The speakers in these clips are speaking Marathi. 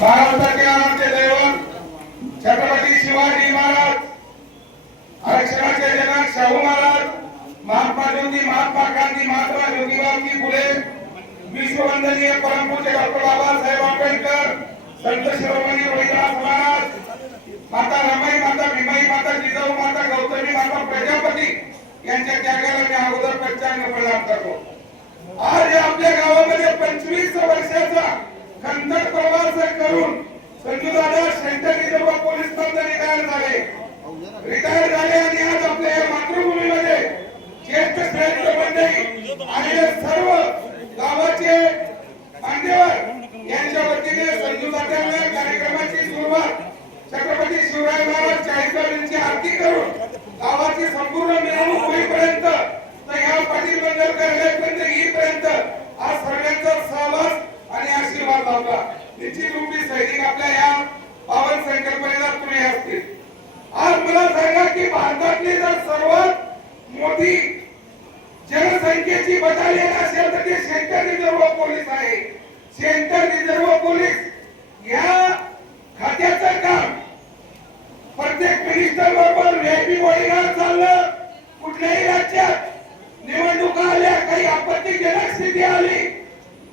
महाराष्ट्राचे आमचे दैवत छत्रपती शिवाजी महाराज, आरक्षणाचे जनक शाहू महाराज, महात्मा ज्योती, महात्मा गांधी, महात्मा ज्योतिबा फुले, विश्ववंदनीय परमपूज्य डॉक्टर बाबासाहेब आंबेडकर, संत शिरोमणी वैद्यनाथ महाराज, माता रमाई, माता भीमाई, माता जिजाऊ, माता गौतमी, माता प्रजापती यांच्या त्यागाला मी अगोदर पंचांग प्रणाम करतो। आज आपल्या गावामध्ये 25 वर्षाचा खंडर प्रवास करून संजूदादा सेंट्रल रिझर्व्ह पोलीस मधून रिटायर झाले आणि आज आपल्या या मातृभूमीमध्ये ज्येष्ठ श्रेष्ठ मंडळी आणि सर्व गावाचे मान्यवर यांच्या वतीने संजूदादांना कार्यक्रमाची सुरुवात छत्रपती शिवराय महाराज 40 आरती करून गावाची संपूर्ण मिरवणूक होईपर्यंत तर या पाटील बंदर कार्यालयापर्यंत येईपर्यंत आज सर्वांचा सहभाग आणि आशीर्वाद लाभला। निश्चित रूपी सैनिक आपल्या या पावन संकल्पनेला पुढे असतील। आज मला सांगा की भारतातली जर सर्वात मोठी जनसंख्येची बटालियन असेल तर ते सेंट्रल रिझर्व्ह पोलीस आहे। सेंट्रल रिझर्व्ह पोलीस या खात्याचं काम प्रत्येक मिनिस्टर बरोबर व्हीआयपी बॉडीगार्ड चाललं। कुठल्याही राज्यात निवडणुका आल्या, काही आपत्तीजनक स्थिती आली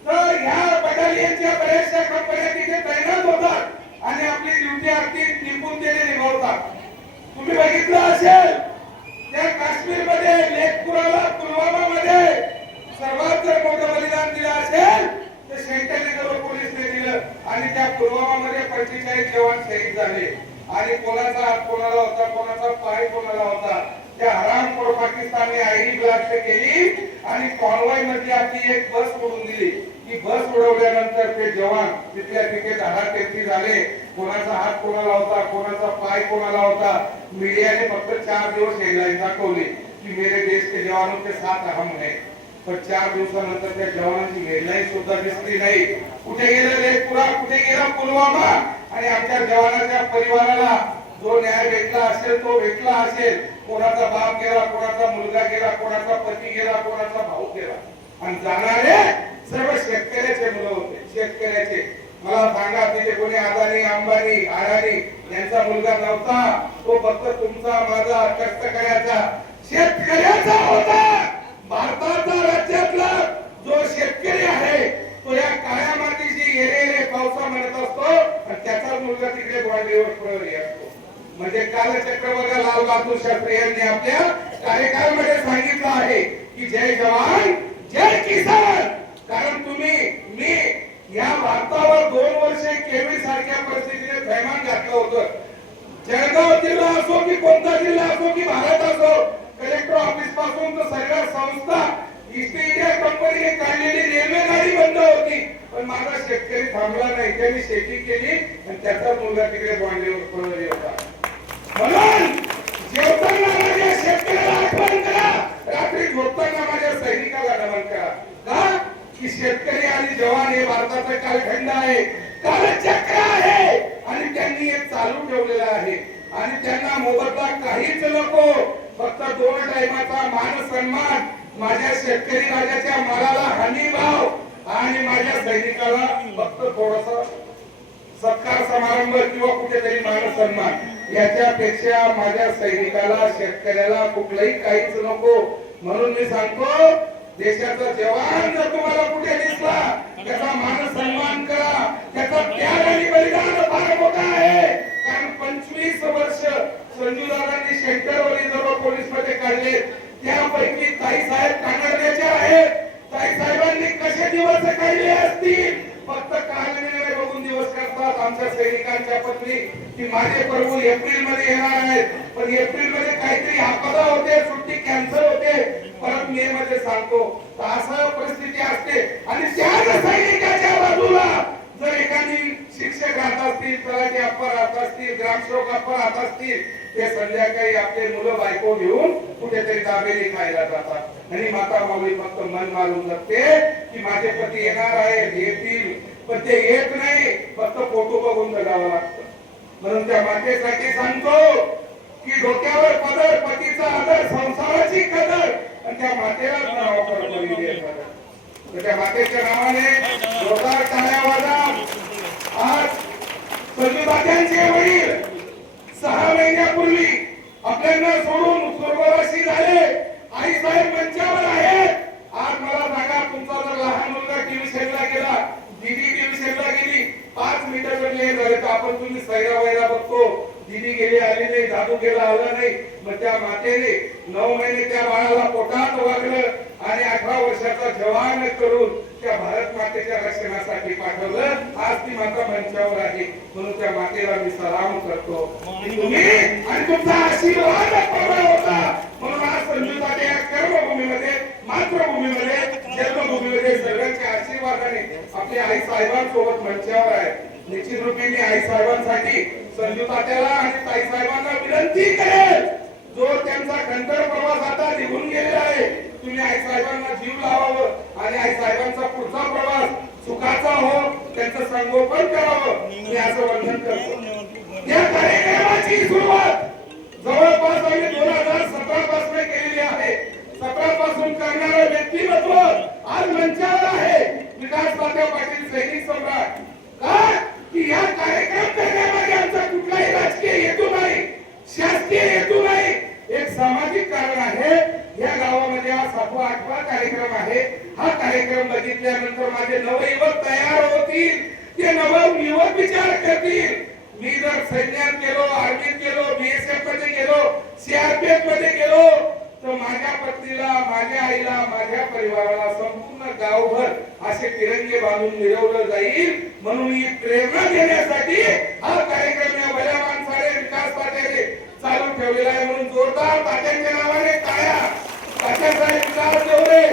तर ह्या बटालियनच्या बऱ्याचशा कंपन्या तिथे तैनात होतात आणि आपली ड्युटी अगदी निपुणतेने निभावतात। तुम्ही बघितलं असेल त्या काश्मीरमध्ये लेखपुराला, पुलवामा मध्ये सर्वात जर मोठं बलिदान दिलं असेल तर सेंट्रल रिझर्व्ह पोलीसने दिलं आणि त्या पुलवामा मध्ये 45 जवान शहीद झाले। आणि कोणाचा हात कोणाला होता, कोणाचा पाय कोणाला होता, त्या हरामखोर पाकिस्तानने आयडी ब्लास्ट केली आणि कॉन्वॉय मध्ये आपली एक बस उडवून दिली। ही बस उडवल्यानंतर ते जवान तिथल्या तिथे धडाकेची झाले। कोणाचा हात कोणाला होता, कोणाचा पाय कोणाला होता। मीडियाने फक्त 4 दिवस हेडलाईन दाखवली की मेरे देश के जवानों के साथ हम हैं, पण 4 दिवसानंतर त्या जवानांची हेडलाईन सुद्धा दिसली नाही। कुठे गेला लेखपुरा, कुठे गेला पुलवामा आणि आमच्या जवानाच्या परिवाराला जो न्याय भेटला असेल तो भेटला असेल। कोणाचा बाप गेला, कोणाचा मुलगा गेला, कोणाचा पती गेला, कोणाचा भाऊ गेला आणि जाणारे सर्व शेतकऱ्याचे मुलं होते, शेतकऱ्याचे। मला सांगा तिथे कोणी अदानी, अंबानी, अडानी यांचा मुलगा नव्हता, तो फक्त तुमचा माझा कष्टकऱ्याचा शेतकऱ्याचा होता। भारताचा राज्यातला जो शेतकरी आहे तो या काळ्या मातीची येरे पावसा म्हणत असतो आणि त्याचा मुलगा तिकडे बॉर्डरवर प्रहरी असतो। म्हणजे कालचक्र बघा, लाल बहादूर शास्त्री यांनी आपल्या कार्यक्रमामध्ये सांगितलं आहे की जय जवान जय किसान। कारण तुम्ही मी या भारतावर 2 वर्षे केवी सारख्या परिस्थितीने थैमान घातलं होतं। जळगाव जिल्हा असो की कोणता जिल्हा असो की भारत असो, कलेक्टर ऑफिस पासून तर सगळ्या संस्था ईस्ट इंडिया कंपनीने काढलेली रेल्वे गाडी बंद होती, पण माझा शेतकरी थांबला नाही। त्यांनी शेती केली आणि त्याचा मुलगा तिकडे बॉन्डीवर पळवली होता। म्हणून जेवताना माझ्या शेतकऱ्याला आठवण करा, रात्री झोपताना माझ्या सैनिकाला नमन करा। का की शेतकरी आणि जवान हे भारताचा कालखंड आहे, कालचक्र आहे आणि त्यांनी हे चालू ठेवलेलं आहे आणि त्यांना मोबदला काहीच नको, फक्त 2 टाइमाचा मान सन्मान, माझ्या शेतकरी राजाच्या मालाला हमी भाव आणि माझ्या सैनिकाला फक्त थोडासा सत्कार समारंभ किंवा कुठेतरी मान सन्मान, याच्यापेक्षा माझ्या सैनिकाला, शेतकऱ्याला कुठलंही काहीच नको। म्हणून मी सांगतो देशाचा जवान जर तुम्हाला कुठे दिसला त्याचा मान सन्मान करा, त्याचा त्याग आणि बलिदान फार मोठा आहे। कारण 25 वर्ष संजूदादांनी सेंट्रल रिझर्व्ह पोलीस मध्ये काढले, त्यापैकी ताईसाहेब कानडण्याचे आहेत। ताईसाहेबांनी कसे दिवस काढले असतील, फक्त कालनिर्णय बघून दिवस करतात। आमच्या सैनिकांच्या पत्नी की माझे प्रभू एप्रिल मध्ये येणार आहेत, पण एप्रिल मध्ये काहीतरी आपदा होते, सुट्टी कॅन्सल होते, परत मे मध्ये सांगतो। असं परिस्थिती असते आणि त्याच सैनिकाच्या बाजूला जर एखादी शिक्षक राहत असतील, तलाठी अप्पा राहत असतील, ग्रामसेवक अप्पा राहत असतील, ते संध्याकाळी आपले मुलं बायको घेऊन कुठेतरी दाबेली खायला जातात आणि माता माऊली फक्त मन मारून जाते की माझे पती येणार आहेत, येतील, पण ते येत नाही, फक्त फोटो बघून जगावं लागतं। म्हणून त्या मातेसाठी सांगतो की डोक्यावर पदर, पतीचा आदर, संसाराची कदर आणि त्या मातेला नाव त्या मातेच्या नावाने सगळ्यांचे वडील 6 महिन्यापूर्वी आपल्याला सोडून स्वर्गवासी झाले. आई साहेब मंचावर आहेत. आज मला सांगा, तुमचा जर लहान मुलगा डिव्हिजनला गेला, दीदी डिव्हिजनला गेली, 5 मिनिटं जर लेट झाले तर आपण तुम्ही सैरा वैरा बघतो. दीदी गेली आली नाही, दादू गेला आला नाही. मग त्या मातेने 9 महिने त्या बाळाला पोटात वागलं आणि 18 वर्षाचा जवान करून त्या भारत मातेच्या रक्षणासाठी पाठवलं. आज ती माता मंचावर आहे, म्हणून त्या मातेला मी सलाम करतो. तुम्ही आणि तुमचा आशीर्वाद प्रभाव होता, म्हणून आज संयुक्ताच्या कर्मभूमीमध्ये, मातृभूमीमध्ये, जन्मभूमीमध्ये सर्वांच्या आशीर्वादाने आपली आई साहेबांसोबत मंचावर आहे. निश्चित रूपे मी आई साहेबांसाठी संयुक्ताच्याला आणि ताई साहेबांना विनंती करेल, जो त्यांचा खंडर प्रवास आता निघून गेलेला आहे, तुम्ही आई साहेबांना जीव लावावं आणि आई साहेबांचा पुढचा प्रवास सुखाचा हो, त्यांचं संगोपन करावं, मी असं वंदन करतो. या कार्यक्रमाची सुरुवात जवळपास आम्ही 2017 पासून केलेली आहे. 17 पासून करणारं व्यक्तिमत्व आज मंचावर आहे, विकास पाटील सैनिक सम्राट. का की या कार्यक्रम करण्यामागे आमचा कुठलाही राजकीय हेतू नाही, शासकीय हेतू नाही, एक सामाजिक कारण आहे. या गावामध्ये हा 7वा-8वा कार्यक्रम आहे. हा कार्यक्रम बघितल्यानंतर माझे नवयुवक तयार होतील, ते नवयुवक विचार करतील. मी जर सैन्यात गेलो, आर्मीत गेलो, बीएसएफ मध्ये गेलो, सीआरपीएफ मध्ये गेलो, तर माझ्या पत्नीला, माझ्या आईला, माझ्या परिवाराला, संपूर्ण गावभर असे तिरंगे बांधून मिरवलं जाईल. म्हणून ही प्रेरणा देण्यासाठी हा कार्यक्रम या भल्या माणसाने, विकास पाटील चालू ठेवलेला आहे. म्हणून जोरदार तात्यांच्या नावाने टाळ्या. तात्यासाहेब विकास देवरे,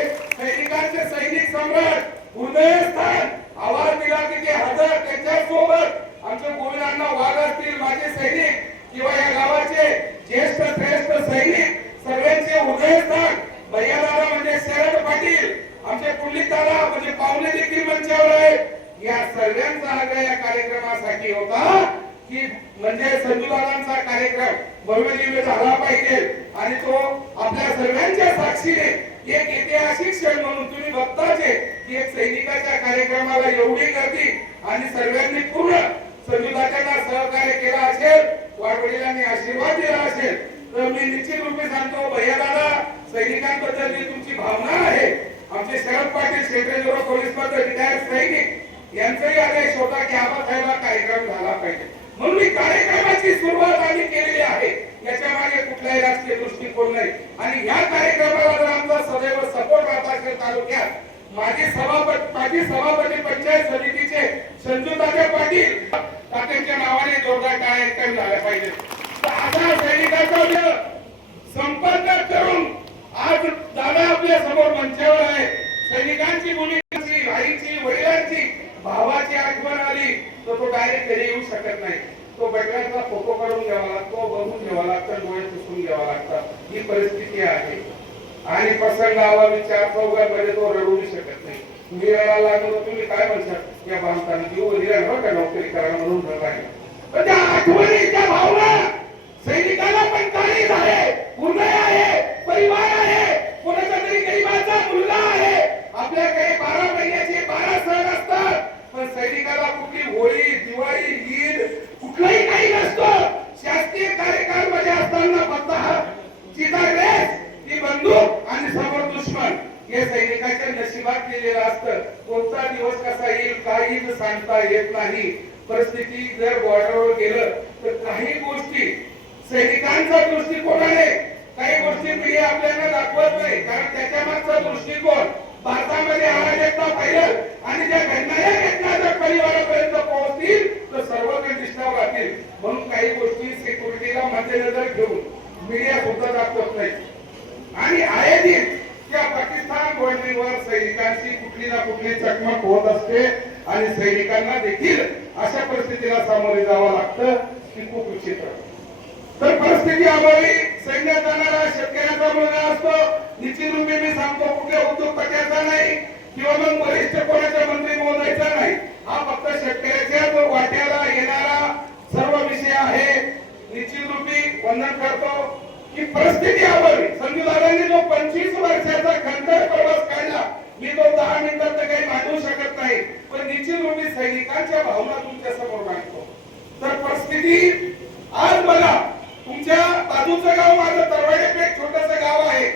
एक सैनिकांचे सैनिक सम्राट, हृदयस्थान, आवाज दिला की ते हजर. त्यांच्यासोबत आमचे गोविंदांना वाघ असतील, माझे सैनिक किंवा या गावाचे ज्येष्ठ श्रेष्ठ सैनिक, सर्वांचे हृदयस्थान भैयादादा म्हणजे शरद पाटील, आमचे पुंडलिक दादा म्हणजे पाहुणे देखील मंचावर आहेत. या सर्वांचा आग्रह या कार्यक्रमासाठी होता की म्हणजे संजूदादांचा कार्यक्रम भव्य झाला पाहिजे आणि तो आपल्या सर्वांच्या साक्षीने एक ऐतिहासिक क्षण म्हणून तुम्ही बघताच की एक सैनिकाच्या कार्यक्रमाला एवढी गर्दी आणि सर्वांनी पूर्ण संजूदादांना सहकार्य केला असेल, वाडवडिलांनी आशीर्वाद दिला असेल, तर मी निश्चित रूपे सांगतो भैयादादा, सैनिकांबद्दल जी तुमची भावना आहे, आमचे Sharad Patil central bureau police मध्ये रिटायर्ड सैनिक यांचाही आदेश होता की आबासाहेब कार्यक्रम झाला पाहिजे. म्हणून ही कार्यक्रमाची सुरुवात आम्ही केलेली आहे. याच्या मागे कुठलाही राजकीय दृष्टिकोन नाही आणि ह्या कार्यक्रमाला जर आमचा सदैव सपोर्ट राहत असेल तालुक्यात, माझी सभापती पंचायत समितीचे संजूदादा पाटील तात्यांच्या नावाने जोरदार कार्यक्रम झाला पाहिजे. आता सैनिकांचा संपर्क करून आज दादा आपल्या समोर मंचावर आहे. सैनिकांची भूमिका, आईची, वडिलांची, भावाची आठवण आली तर तो डायरेक्ट घरी येऊ शकत नाही. तो बैठकांचा फोटो काढून घ्यावा लागतो, बघून घ्यावा लागतं, डोळे पुसून घ्यावा लागतात. ही परिस्थिती आहे आणि प्रसंग आवा विचार चौघांमध्ये तो रडूही शकत नाही. मी रडायला लागलो, तुम्ही काय म्हणतात, या बांधताना जीव दिला का नोकरी करा म्हणून रडायला. पण त्या आठवणी, त्या भावना सैनिकाला पण काळीज आहे, हृदय आहे, परिवार आहे, कोणाचा तरी गरीबाचा मुलगा आहे. आपल्याकडे 12 महिन्याचे 12 सण असतात, पण सैनिकाला कुठली होळी, दिवाळी, ईद कुठलाही काही नसतं. शासकीय कार्यकाळ मध्ये असताना फक्त हा चिताग्रेस, ती बंदूक आणि समोर दुश्मन हे सैनिकाच्या नशिबात लिहिलेलं असतं. कोणता दिवस कसा येईल काहीच सांगता येत नाही. परिस्थिती जर बॉर्डरवर गेलं तर काही गोष्टी सैनिकांचा दृष्टिकोनाने काही गोष्टी मीडिया आपल्याला दाखवत नाही, कारण त्याच्या मागचा दृष्टिकोन भारतामध्ये अराजकता पाहिलं आणि ज्या घडणाऱ्या घटना जर परिवारापर्यंत पोहोचतील तर सर्वजण दिसणार राहतील. म्हणून काही गोष्टी सिक्युरिटीला मध्यनजर घेऊन मीडिया सुद्धा दाखवत नाही आणि आयोजित त्या पाकिस्तान बॉर्डरीवर सैनिकांची कुठली ना कुठली चकमक होत असते आणि सैनिकांना देखील अशा परिस्थितीला सामोरे जावं लागतं की खूप विचित्र. तर परिस्थिती अभावी सैन्यात जाणारा शेतकऱ्याचा मुलगा असतो. निश्चित रूपे मी सांगतो कुठल्या उद्योगपत्याचा नाही किंवा मग वरिष्ठ कोणाच्या मंत्री महोदयाचा नाही, हा फक्त शेतकऱ्याच्या वाट्याला येणारा सर्व विषय आहे. निश्चित रूपी वंदन करतो की परिस्थिती अभावी संजूदादांनी जो 25 वर्षाचा खंडर प्रवास काढला, मी तो 10 मिनिटात काही मांडू शकत नाही, पण निश्चित रूपी सैनिकांच्या भावना तुमच्या समोर मांडतो. तर परिस्थिती आज बघा. तुमच्या बाजूचं गाव माझं तरवाडे एक छोटस गाव आहे.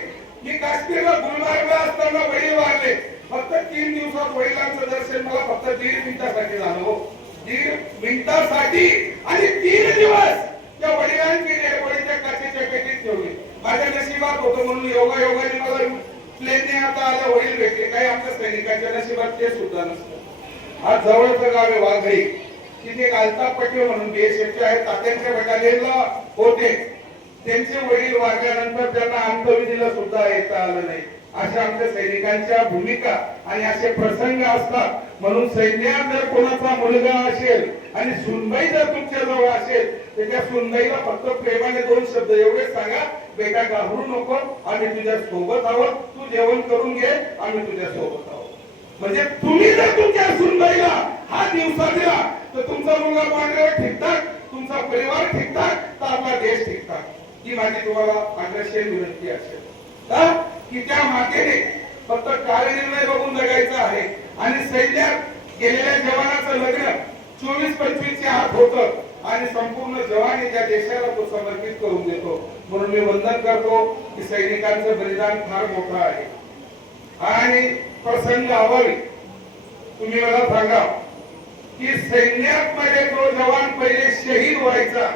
मी काश्मीरला गुलमार्गला असताना वडील वारले. फक्त 3 दिवसात वडिलांचं दर्शन मला फक्त 1.5 मिनिटासाठी झालं हो. 1.5 मिनिटासाठी आणि 3 दिवस त्या वडिलांची रेडबोडीच्या काचेच्या पेटीत ठेवली. माझ्या नशिबात होतं म्हणून योगायोगाने मला प्लेनने आता आलं वडील भेटले. काही आमच्या सैनिकांच्या नशिबात ते सुद्धा नसतं. आज जवळचं गाव आहे वाघळी. तिथे एक अल्ताफ पटेल म्हणून बीएसएफचे आहेत, तात्यांच्या बटालियनला होते. त्यांचे वडील वारल्यानंतर त्यांना अंत्यविधीला सुद्धा येता आलं नाही. अशा आमच्या सैनिकांच्या भूमिका आणि असे प्रसंग असतात. म्हणून सैन्यात जर कोणाचा मुलगा असेल आणि सुनबाई जर तुमच्या जवळ असेल तर त्या सुनबाईला फक्त प्रेमाने 2 शब्द एवढे सांगा, बेटा घाबरू नको, आम्ही तुझ्या सोबत आहोत, तू जेवण करून घे, आम्ही तुझ्या सोबत आहोत. म्हणजे तुम्ही जर तुमच्या सुनबाईला हा दिवसा दिला तर तुमचा मुलगा पांढऱ्यावर ठिकठाक, तुमचा परिवार ठिकठाक, तर आपला देश ठिकठाक. ही माझी तुम्हाला आग्रह विनंती असेल की त्या मातेने फक्त कार्यनिर्णय बघून जगायचं आहे. आणि सैन्यात गेलेल्या जवानाचं लग्न 24-25 च्या आत होतं आणि संपूर्ण जवान त्या देशाला तो समर्पित करून देतो. म्हणून मी वंदन करतो की सैनिकांचं बलिदान फार मोठं आहे. आणि प्रसंग अभावी तुम्ही मला सांगा की सैन्यात मध्ये जो जवान पहिले शहीद व्हायचा,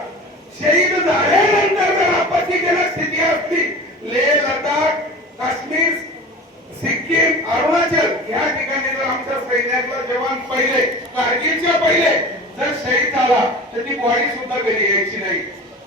शहीद झाल्यानंतर जर आपत्तीजनक स्थिती असती, लेह, लडाख, काश्मीर, सिक्कीम, अरुणाचल या ठिकाणी जर आमच्या सैन्यातला जवान पहिले कारगिलच्या पहिले जर शहीद झाला तर ती बॉडी सुद्धा घरी यायची नाही.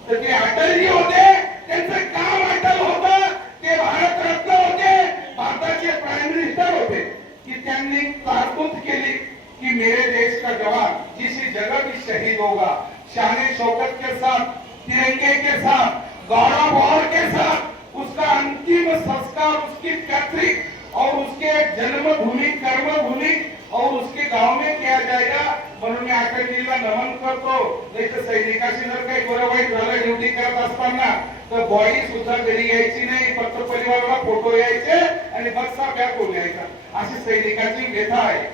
तर ते अटलजी होते, त्यांचं काम अटल होतं, ते भारतरत्न होते, भारताचे प्राईम मिनिस्टर होते की त्यांनी तरतूद केली कि मेरे देश का जवान जिस जगह भी शहीद होगा शान शौकत के साथ, तिरंगे के साथ, गौरव और के साथ उसका अंतिम संस्कार उसकी पैतृक और उसके जन्मभूमि, कर्मभूमि और उसके गांव में किया जाएगा. म्हणून मी अटलजीला नमन करतो. नाही तर सैनिकाशी जर काही बरं वाईट झालं ड्युटी करत असताना तर बॉडी सुद्धा घरी यायची नाही, फक्त परिवाराला फोटो यायचे आणि बक्सा पॅक होऊन यायचा. अशी सैनिकाची व्यथा आहे,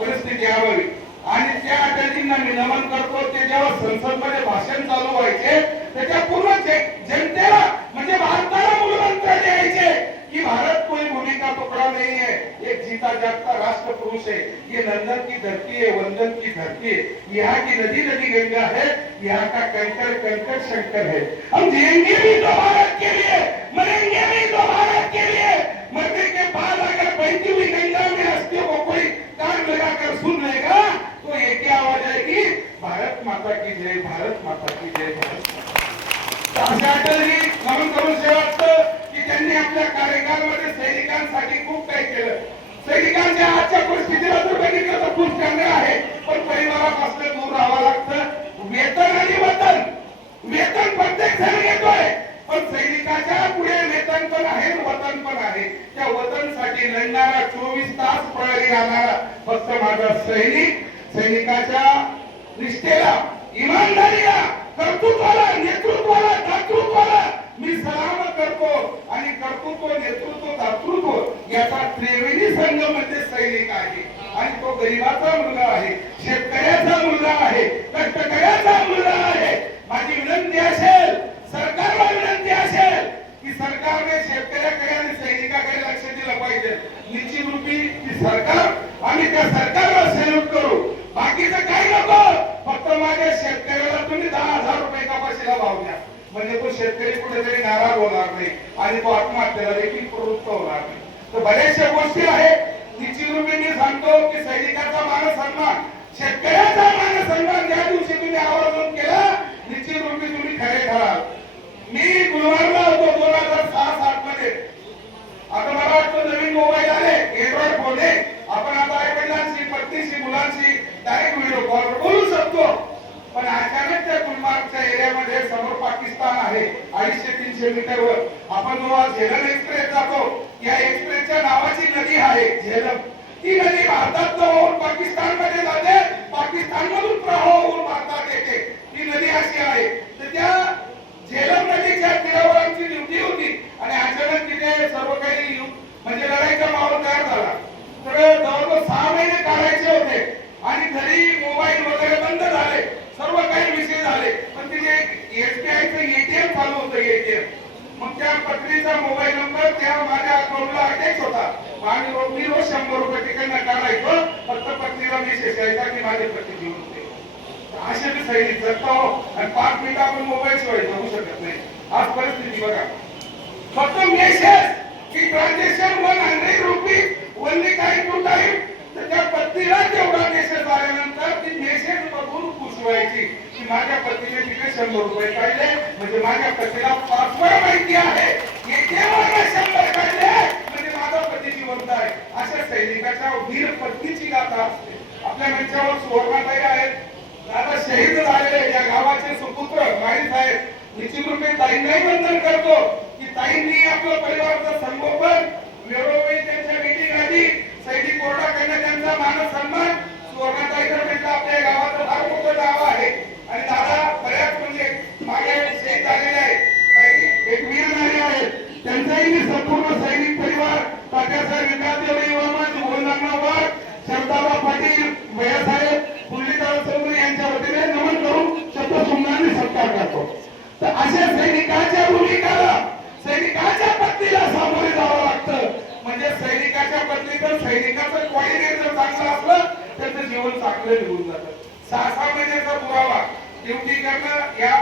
परिस्थिती यावी. आणि त्या अटलजींना मी नमन करतो. ते जेव्हा संसदमध्ये भाषण चालू व्हायचे त्याच्या पूर्ण जनतेला म्हणजे भारताला मूलमंत्र द्यायचे कि भारत कोई भूमि का टुकड़ा नहीं है, एक जीता जागता राष्ट्र पुरुष है, ये नंदन की धरती है, वंदन की धरती है, यहाँ की नदी नदी गंगा है, यहाँ का कंकर कंकर शंकर है. हम जिएंगे भी तो भारत के लिए, मरेंगे भी तो भारत के लिए. मरने के बाद अगर बहती हुई गंगा में अस्थियों को कोई कान लगाकर सुन लेगा तो ये क्या आवाज आएगी, भारत माता की जय, भारत माता की जय, भारत माता. अशा अटलजी नमन करून शेवटचं की त्यांनी आपल्या कार्यकाळामध्ये सैनिकांसाठी खूप काही केलं. सैनिकांच्या आजच्या परिस्थितीला जर बघितलं तर खूप चांगलं आहे, पण परिवारापासून दूर राहावं लागतं. वेतन आणि वतन, वेतन प्रत्येक जण घेतोय, पण सैनिकाच्या पुढे वेतन पण आहे, वतन पण आहे. त्या वतनसाठी लढणारा 24 तास पळाली राहणारा फक्त माझा सैनिक, सैनिकाच्या निष्ठेला, इमानदारीला, कर्तृत्वाला, नेतृत्वाला, दातृत्वाला मी सलाम करतो. आणि कर्तृत्व, नेतृत्व, दातृत्व याचा त्रिवेणी संघ म्हणजे सैनिक आहे. आणि तो गरीबाचा मुलगा आहे, शेतकऱ्याचा मुलगा आहे, कष्टकऱ्याचा मुलगा आहे. माझी विनंती असेल, सरकारला विनंती असेल की सरकारने शेतकऱ्याकडे आणि सैनिकाकडे लक्ष दिलं पाहिजे. निश्चित रूपी ती सरकार, आम्ही त्या सरकारला सॅल्यूट करू. बाकीचं काही नको, फक्त माझ्या शेतकऱ्याला तुम्ही 10,000 रुपये कपाशीला भाव द्या, म्हणजे तो शेतकरी कुठेतरी नाराज होणार नाही आणि तो आत्महत्येला देखील प्रवृत्त होणार नाही. तर बऱ्याचशा गोष्टी आहेत. निश्चित रूपे मी सांगतो की सैनिकाचा मानसन्मान, शेतकऱ्याचा मानसन्मान ज्या दिवशी तुम्ही आवर्जून केला, निश्चित रूपे तुम्ही खरे ठराल. मी गुलमर्गला होतो 2006-07 मध्ये. आता मला वाटतं नवीन मोबाईल आले, एंड्रॉइड फोन आहे, आपण आता आई-वडिलांशी, पत्नीशी, मुलांशी डायरेक्ट व्हिडिओ कॉल बोलू शकतो. पण अचानक त्या गुलमर्गच्या एरियामध्ये समोर पाकिस्तान आहे, 250-300 मीटरवर. आपण जेव्हा झेलम एक्सप्रेस जातो, या एक्सप्रेसच्या नावाची नदी आहे झेलम. ती नदी भारतात होऊन पाकिस्तानमध्ये जाते, पाकिस्तानमधून प्रवाह होऊन भारतात येते. ती नदी अशी आहे. तर त्या झेलम नदीच्या तीरावर आमची ड्युटी होती आणि अचानक तिथे सर्व काही म्हणजे लढाईचा माहोल तयार झाला. तर जवळजवळ 6 महिने काढायचे होते आणि घरी मोबाईल वगैरे बंद झाले, सर्व काही विषय झाले. तेव्हा माझ्या अकाउंटला अटॅच होता. मी रोज 100 रुपये तिकडनं काढायचो, फक्त पत्नीला मेसेज यायचा की माझे पत्नी जीवन होते. असे बी सैनिक जगतो आणि 5 मिनिटं आपण मोबाईल शिवाय जाऊ शकत नाही. आज परिस्थिती बघा, फक्त मेसेज की transaction 100 rupees only time to time. तर त्या पत्नीला जेवढा मेसेज आल्यानंतर ती मेसेज बघून खुश व्हायची की माझ्या पत्नीने तिथे 100 रुपये काढले, म्हणजे माझ्या पत्नीला पासवर्ड माहिती आहे, येतेवर 100 काढले म्हणजे माझा पती जिवंत आहे. अशा सैनिकाच्या वीर पत्नीची गाथा असते. आपल्या मंचावर सुवर्णाताई आहेत, दादा शहीद झालेले या गावाचे सुपुत्र माळी साहेब. निश्चित रूपे ताईंनाही वंदन करतो की ताईंनी आपलं परिवाराचं संगोपन वेळोवेळी त्यांच्या भेटीगाठी सैनिक कोर्टाकडनं त्यांचा मान सन्मान. सुवर्णाताई तर म्हटलं आपल्या गावाचं फार मोठं गाव आहे आणि दादा बऱ्याच म्हणजे मागे शहीद झालेले आहेत, एक वीर नारी आहेत. त्यांचाही मी संपूर्ण सैनिक परिवार तात्यासाहेब विकासदेव युवमंच गोविंदांना वाघ शब्दाबा पाटील भैयासाहेब पुंडलिकराव चौधरी यांच्या वतीने नमन करून शब्दसुमनांनी सत्कार करतो. तर अशा सैनिकाच्या भूमिकाला सैनिकाच्या पत्नीला सामोरे जावं लागतं. म्हणजे सैनिकाच्या पत्नीचं सैनिकाचं कोऑर्डिनेटर चांगलं असलं त्याचं जीवन चांगलं निघून जातं. 6 महिन्याचा पुरावा ड्युटी करणं, या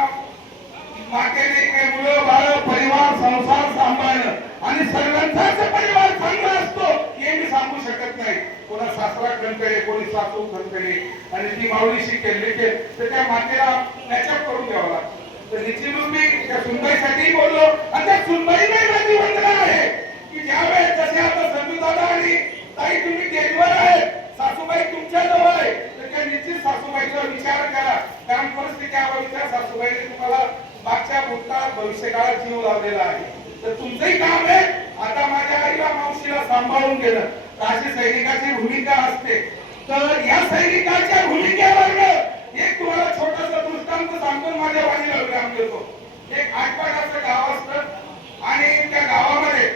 मातेने काही मुलं बाळ परिवार संसार सांभाळणं आणि सर्वांचाच परिवार चांगला असतो हे मी सांगू शकत नाही. कोणा सासरा खणकडे, कोणी सासू खणकडे आणि ती माऊली शिकेल तर त्या मातेला मॅचअप करून द्यावं लागतं. तर निश्चित रूपी त्या सुनबाईसाठी बोललो आणि त्या सुनबाईने माझी वंदना आहे की ज्यावेळेस जसे आता संजू दादा आणि ताई तुम्ही स्टेजवर आहे, सासूबाई तुमच्या जवळ आहे, तर त्या निश्चित सासूबाईचा विचार करा. कारण परिस्थिती आवडीच्या सासूबाईने तुम्हाला मागच्या भूतकाळात भविष्यकाळात जीव लावलेला आहे. तर तुमचंही काम आहे आता माझ्या आईला मावशीला सांभाळून घेणं. अशी सैनिकाची भूमिका असते. तर या सैनिकाच्या भूमिकेवर एक तुम्हाला छोटासा दृष्टांत सांगतो, माझ्या वाणीला विराम देतो. एक 8-5 गाव असतं आणि त्या गावामध्ये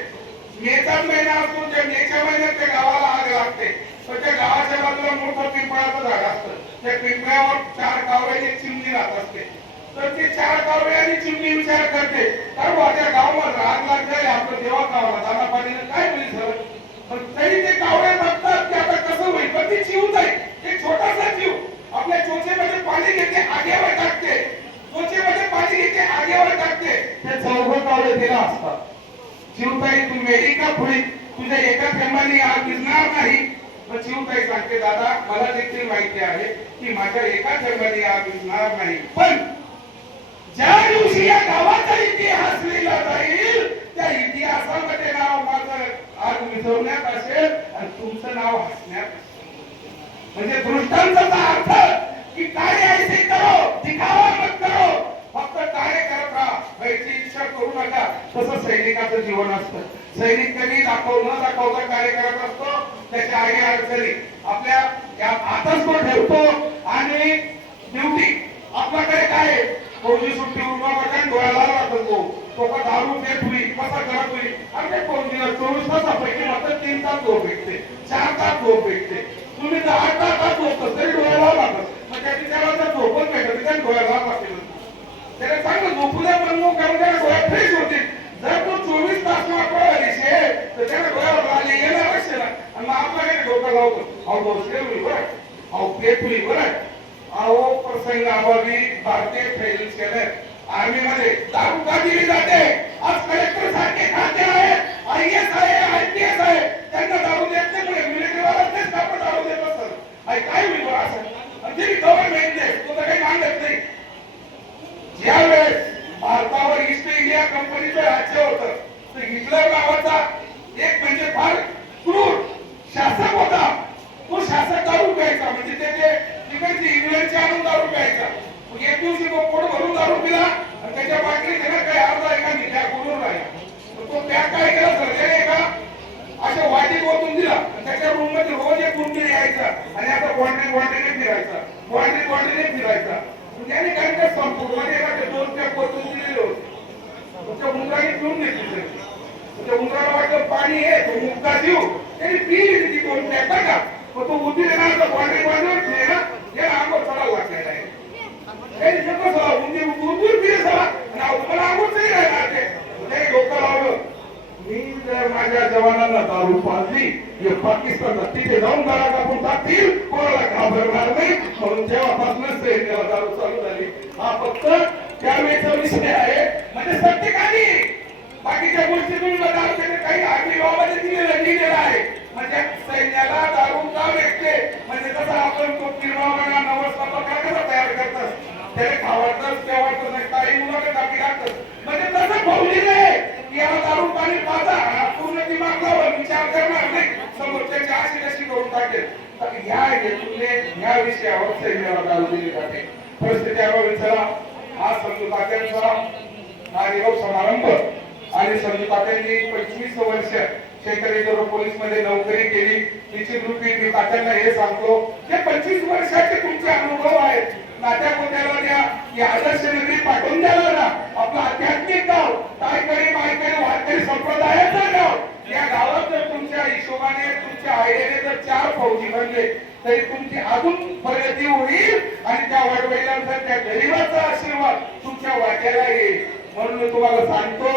मेचा महिना असतो. त्या मेच्या महिन्यात त्या गावाला आग लागते. तर त्या गावाच्या बाजूला मोठं पिंपळाचं झाड असतं. त्या पिंपळावर 4 कावळे एक चिमणी राहत असते. तर ते 4 कावळे आणि चिमणी विचार करते, कारण त्या गावाला आग लागते, आपलं देवा गावाला दाना पाणीनं काय होईल झालं. पण तरी ते कावळे बघतात की आता कसं होईल, पण ती जीव जाईल. एक छोटासा जीव आपल्या चोचेमध्ये पाणी घेते, आगेवर टाकते, चोचेमध्ये पाणी घेते, आगेवर टाकते. ते 4 कावळे तिला असतात. चिवताई तू मेली का पुढे, तुझ्या एका थेंबाने आग विझणार नाही. पण चिवताई सांगते दादा मला देखील माहिती आहे की माझ्या एका थेंबाने आग विझणार नाही, पण ज्या दिवशी या गावाचा इतिहास लिहिला जाईल त्या इतिहासामध्ये नाव माझं आग विझवण्यात असेल आणि तुमचं नाव हसण्यात. म्हणजे दृष्टांताचा अर्थ की कार्य ऐसे करो, दिखावा मत करो, फक्त कार्य करत राहा, व्हायची इच्छा करू नका. तसं सैनिकाचं जीवन असतं. सैनिक कधी न दाखवता कार्य करत असतो. त्याच्या आई अडचणी आपल्या हातच तो ठेवतो आणि ड्युटी आपल्याकडे काय फौजी सुट्टी उठवा डोळ्याला लागतो. तो का दारू देत होईल कसा करत होईल. अरे फौजीला 24 तासापैकी मात्र 3 तास झोप भेटते, 4 तास झोप भेटते. तुम्ही 8 तास झोपतो तरी डोळ्याला लागत. मग त्याची त्याला जर झोपच भेटत त्या डोळ्याला लागते. त्याला चांगलं झोपूया पण मग कारण त्याला डोळ्या फ्रेश होतील. जर तो 24 तास वापरला तर त्याला डोळ्यावर लागले येणार असेल आणि मग आपल्याकडे डोकं लावतो. अहो बसले होईल बरं, अहो पेट होईल बरं, अहो प्रसंगाभावी भारतीय फैल केलं. आर्मी मध्ये दारू का दिली जाते. आज कलेक्टर सारखे खाते आहे, IAS आहे, IPS आहे, त्यांना दारू देत नाही. म्हणजे मिलिटरीवाला तेच कापड दारू देत असतात. काय होईल बरं असं. आणि ते गव्हर्नमेंट दे तो तर काही मागत नाही. ज्यावेळेस भारतावर ईस्ट इंडिया कंपनीचं राज्य होतं तर हिटलर नावाचा एक म्हणजे फार क्रूर शासक होता. तो शासक दारू प्यायचा, म्हणजे त्याचे तिकडचे इंग्लंडचे आणून दारू प्यायचा. एक दिवशी तो पोट भरून दारू पिला आणि त्याच्या बाटली त्याला काही अर्धा एका मिठ्या बोलून राहिला. तो पॅक काय केला सर त्याने एका अशा वाटीत ओतून दिला आणि त्याच्या रूम मध्ये रोज एक गुंडी यायचा आणि आता क्वांटिटीने फिरायचा, क्वांटिटीने फिरायचा. त्याने काय काय संपूर्ण एका 2 पॅक ओतून दिलेले होते. त्या मुलाने पिऊन घेतली. त्या मुलाला वाटलं पाणी आहे तो मुक्का देऊ, त्याने पिली ती 2 पॅक का. मग तो उद्धी देणार क्वांटिटी ना या आंबट चढायला लागलेला आहे. उंदीर पिले सला मला आंबट नाही राहणार. ते डोकं लावलं. मी पाकिस्तानात तिथे जाऊन गळा कापून टाकतील, कोणाला घाबरणार नाही. म्हणून जेव्हापासून सैन्याला दारू चालू झाली, हा फक्त त्यावेळेचा विषय आहे. म्हणजे सत्य काही बाकीच्या गोष्टीतून काही आग्नेबाबाने दिलेलं आहे. म्हणजे सैन्याला दारू का भेटते, म्हणजे कसं आपण तो किरमावाला नवस कसा तयार करतात, त्याला खावायचं तेवायचं नाही, काही मुलाला टाकी टाकतात. म्हणजे तसं भावलेलं आहे की याला दारू पाणी पाजा, पूर्ण दिमाग लावून विचार करणार नाही, समोरच्याची अशी कशी करून टाकेल. तर ह्या हेतूने या विषयावर सैन्याला दारू दिली जाते. परिस्थिती अभावी चला हा समजू तात्यांचा हा निरोप समारंभ आणि समजू तात्यांनी 25 वर्ष शेतकरी रिझर्व्ह पोलीस मध्ये नोकरी केली. निश्चित रूपी मी तात्यांना हे सांगतो जे 25 वर्षाचे तुमचे अनुभव आहेत, नात्या कोत्याला द्या, या आदर्श नगरी पाठवून द्याला ना. आपलं आध्यात्मिक गाव, तायकरी मायकरी वारकरी संप्रदायाचं गाव, या गावात जर तुमच्या हिशोबाने तुमच्या आयडियाने जर 4 फौजी बनले तरी तुमची अजून प्रगती होईल आणि त्या वडवडिलांचा त्या गरीबाचा आशीर्वाद तुमच्या वाट्याला येईल. म्हणून मी तुम्हाला सांगतो,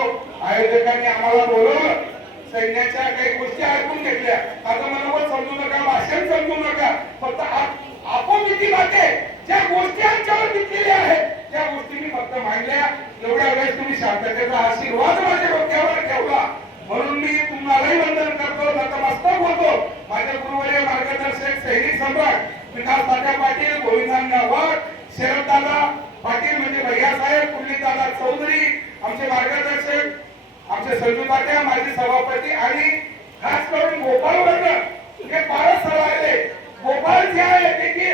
आयोजकांनी आम्हाला बोलवलं, सैन्याच्या काही गोष्टी ऐकून घेतल्या. आता मला समजू नका, भाषण समजू नका, फक्त आपोजिटी वाटे ज्या गोष्टी आमच्यावर बितलेल्या आहेत त्या गोष्टी मी फक्त मांडल्या. एवढ्या वेळेस तुम्ही शांततेचा आशीर्वाद माझ्या डोक्यावर ठेवला, म्हणून मी तुम्हालाही वंदन करतो, नतमस्तक होतो. माझे गुरुवर्य मार्गदर्शक सैनिक सम्राट विकास तात्या पाटील, गोविंदांना वाघ, शरददादा पाटील म्हणजे भैयासाहेब, कुर्लीदादा चौधरी, आमचे मार्गदर्शक, आमचे संजू तात्या, माजी सभापती आणि खास करून गोपाल वर्ग हे फारच सरायले. गोपाल जे आहे देखिए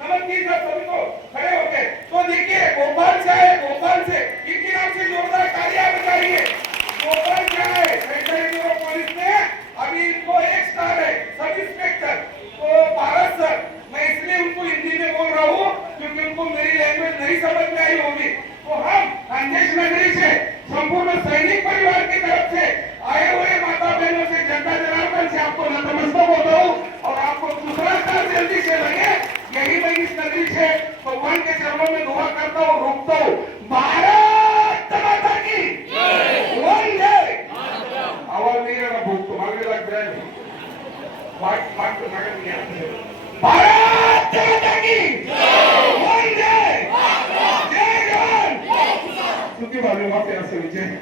नमस्ते सभी को खड़े होके तो देखिए गोपाल से है, गोपाल से इनकी नाम से जोरदार तालियां बजाइए. गोपाल क्या है, सेंट्रल पुलिस में अभी इनको 1 स्टार है, सब इंस्पेक्टर. तो पारस सर, मैं इसलिए उनको हिंदी में बोल रहा हूँ क्योंकि उनको मेरी लैंग्वेज नहीं समझ में आई होगी. तो हम खानदेश नगरी से संपूर्ण सैनिक परिवार की तरफ से आए हुए माता बहनों से, जनता जनार्दन से आपको नतमस्तक होता हूँ और आपको दूसरा स्टार जल्दी से लगे. यही मैं इस नगरी से भगवान के चरणों में दुआ करता हूँ, रुकता हूँ. भारत माता की वंदे. आवाज नहीं रहा भूख तो मांगे लग जाए. भारत माता की वंदे. जय जवान. चुकी बाजू माफी असे विजय.